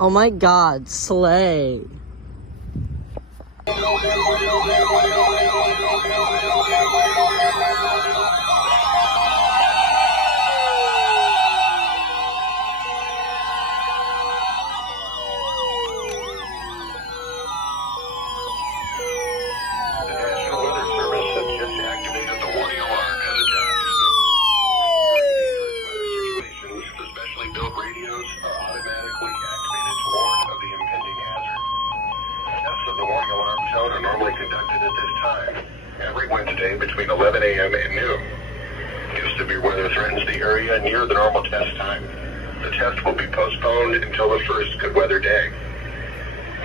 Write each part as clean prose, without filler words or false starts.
Oh my god, slay. Are normally conducted at this time, every Wednesday between 11 a.m. and noon. If severe weather threatens the area near the normal test time, the test will be postponed until the first good weather day.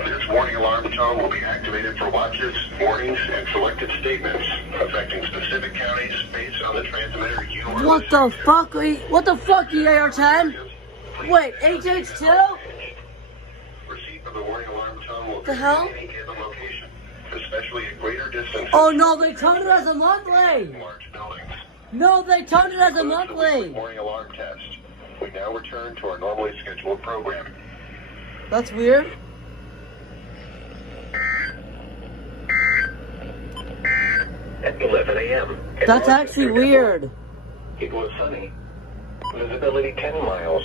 This warning alarm tone will be activated for watches, warnings, and selected statements affecting specific counties based on the transmitter you are What the listening to. fuck? What the fuck, EAR10? Wait, HH2? Receipt of the warning alarm tone will The be hell? at any given location, especially at greater distances. Oh no, they turned it as a monthly! in large buildings. No, they turned it as a Concludes the weekly monthly! morning alarm test. We now return to our normally scheduled programming. That's weird. At 11 a.m. That's actually weird. It was sunny. Visibility 10 miles.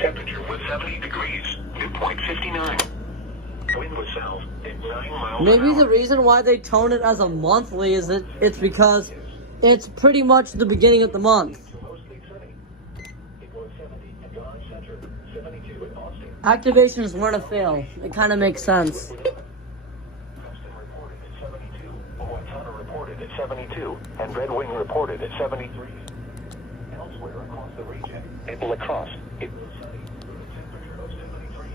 Temperature was 70 degrees. Dew point 59. Wind was south at 9 miles Maybe an the hour. reason why they tone it as a monthly is that it's because it's pretty much the beginning of the month. Mostly sunny. It was 70 at Dodge Center, 72 at Austin. Activations weren't a fail. It kind of makes sense. Preston reported at 72. Owatonna reported at 72. And Red Wing reported at 73. Elsewhere across the region, at La Crosse, it was sunny with a temperature of 73.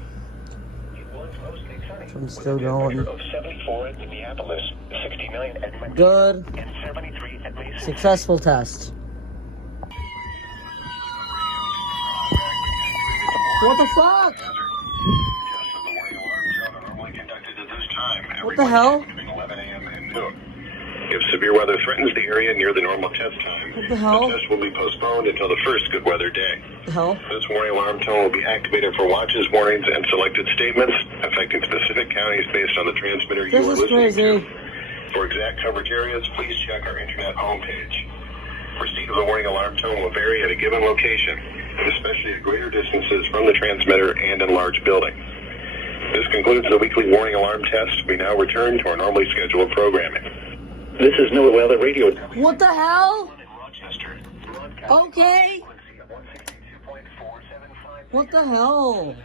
It was mostly sunny I'm with still a temperature going. of 74 at Minneapolis, 69 at Mexico, Good. and 73 at Mason. Successful test. What the fuck? What the hell? If severe weather threatens the area near the normal test time, What the hell? test will be postponed until the first good weather day. The hell? This warning alarm tone will be activated for watches, warnings, and selected statements affecting specific counties based on the transmitter you This are is listening crazy. to. For exact coverage areas, please check our internet homepage. Receipt of the warning alarm tone will vary at a given location, especially at greater distances from the transmitter and in large buildings. This concludes the weekly warning alarm test. We now return to our normally scheduled programming. This is NOAA Weather Radio. What the hell? Rochester. Okay. What the hell?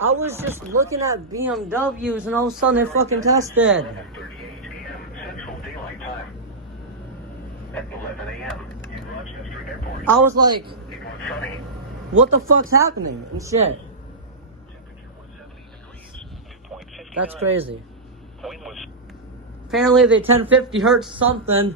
I was just looking at BMWs and all of a sudden they fucking tested. 38 p.m. Central Daylight Time. At 11 a.m. in Rochester Airport. I was like, It was sunny. what the fuck's happening? And shit. Temperature was 70 degrees. Dew point 59. That's crazy. Wind was Apparently they 1050 hertz something.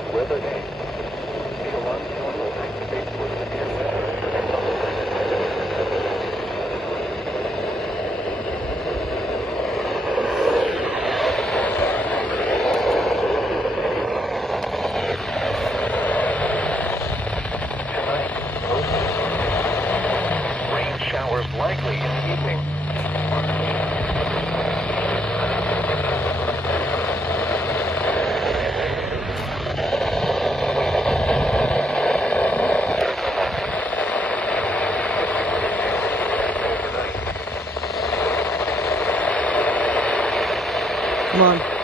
good weather day. The alarm tone will activate for severe weather. Rain showers likely in the evening. Come on.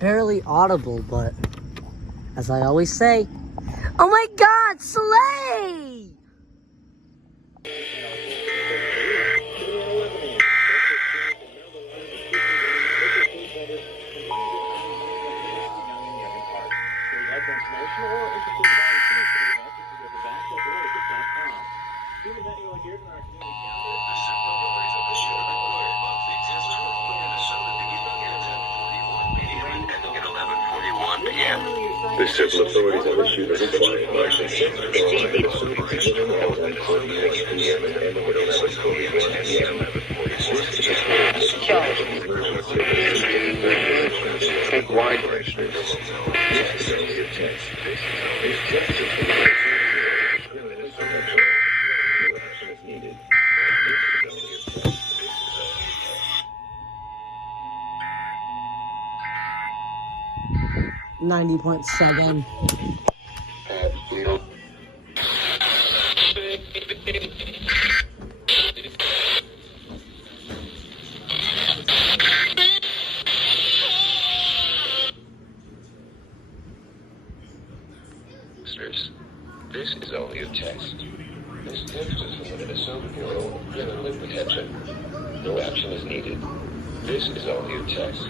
Barely audible, but as I always say, oh my God, Slay! The civil authorities have issued a flying license to take wide races. Needed. 90.7. This is only a test. This test is for the Minnesota Bureau of Prison Liquid Detention. No action is needed. This is only a test.